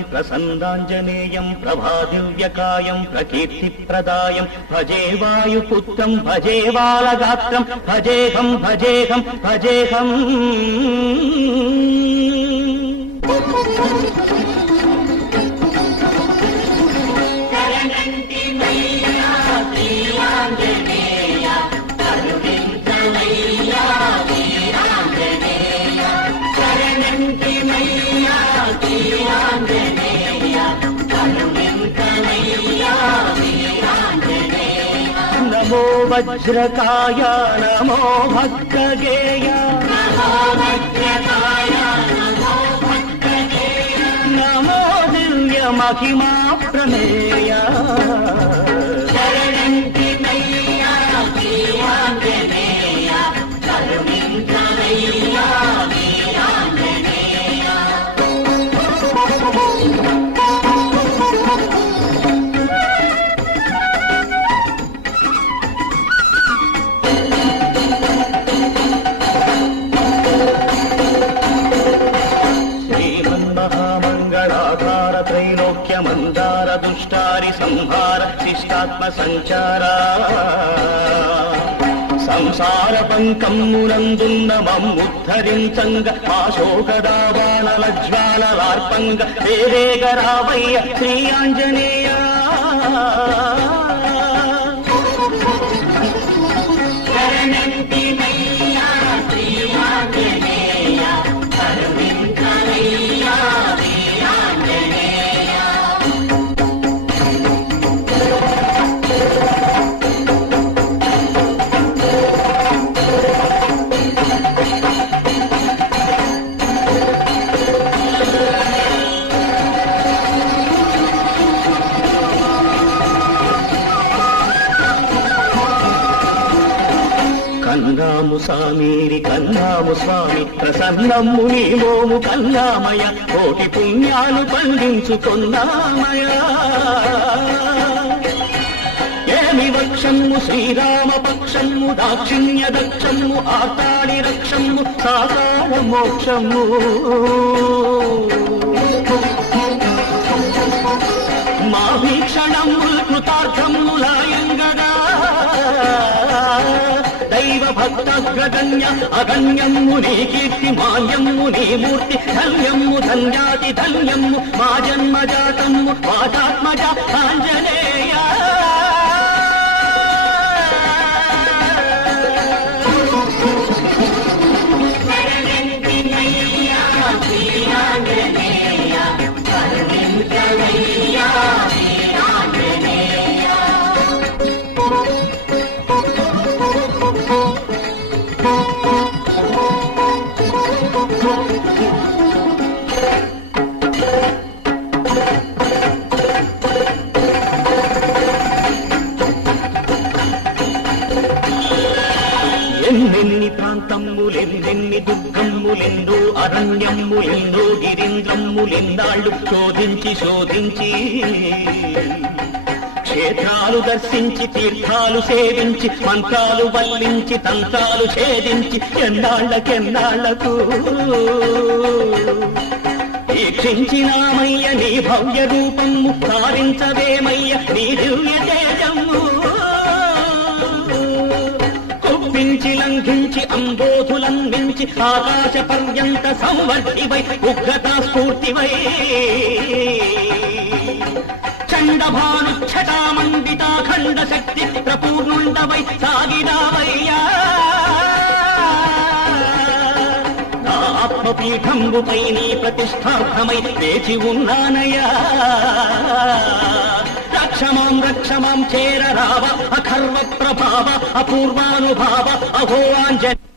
ప్రసన్నవదనం ప్రసన్నాంజనేయం ప్రభాదివ్యకాయం ప్రకీర్తిప్రదాయం భజే వాయుపుత్రం భజే బాలగాత్రం భజేహం భజేహం భజేహం. నమో వజ్రకాయ నమో భక్తగేయ నమో దివ్య మహిమా ప్రమేయ. మందార దుష్టారి సంహార శిష్టాత్మ సంచార సంసార పంకమ్మునందున్న మమ్ముద్ధరించంగ ఆశోకదావానల జ్వాలలార్పంగ వేరేగరావయ్య శ్రీ ఆంజనేయ. కన్నాము సామీరి కన్నాము స్వామి ప్రసన్నమ్ము నీ మోము కన్నామయ కోటి పుణ్యాలు పండించుకున్నామయ. ఏమి వక్షమ్ము శ్రీరామ పక్షమ్ము దాక్షిణ్య దక్షమ్ము ఆతాడి రక్షమ్ము సాకార మోక్షమ్ము. మా వీక్షణమ్ము కృతార్థమ్ము లాయంగదా దైవ భక్తగ్రగణ్య అగణ్యమ్ము నీ కీర్తి మాన్యమ్ము నీ మూర్తి ధన్యమ్ము ధన్యాతి ధన్యమ్ము మా జన్మజాతమ్ము వాచాత్మజ ఆంజనేయ. ఎన్నెన్ని ప్రాంతమ్ములెన్నెన్ని దుర్గమ్ములెన్నో అరణ్యమ్ములెన్నో గిరీంద్రమ్ములెన్నాళ్ళు శోధించి శోధించి క్షేత్రాలు దర్శించి తీర్థాలు సేవించి మంత్రాలు వల్లించి తంత్రాలు ఛేదించి ఎన్నాళ్లకెన్నాళ్లకు వీక్షించినామయ్య నీ భవ్య రూపము సారించవేమయ్య నీ దివ్య తేజము. కుప్పించి లంఘించి అంబోధులంఘించి ఆకాశ పర్యంత సంవర్తివై ఉగ్రతా స్ఫూర్తివై చండభానుచ్చటామండితాఖండ శక్తి ప్రపూర్ణుండవై సాగిదావయ్యా. నా ఆత్మపీఠంబుపై నీ ప్రతిష్టార్థమై వేచి ఉన్నానయ్యా. రక్షమాం రక్షమాం చేరరావ అఖర్వ ప్రభావ అపూర్వానుభావ అహో ఆంజనేయ.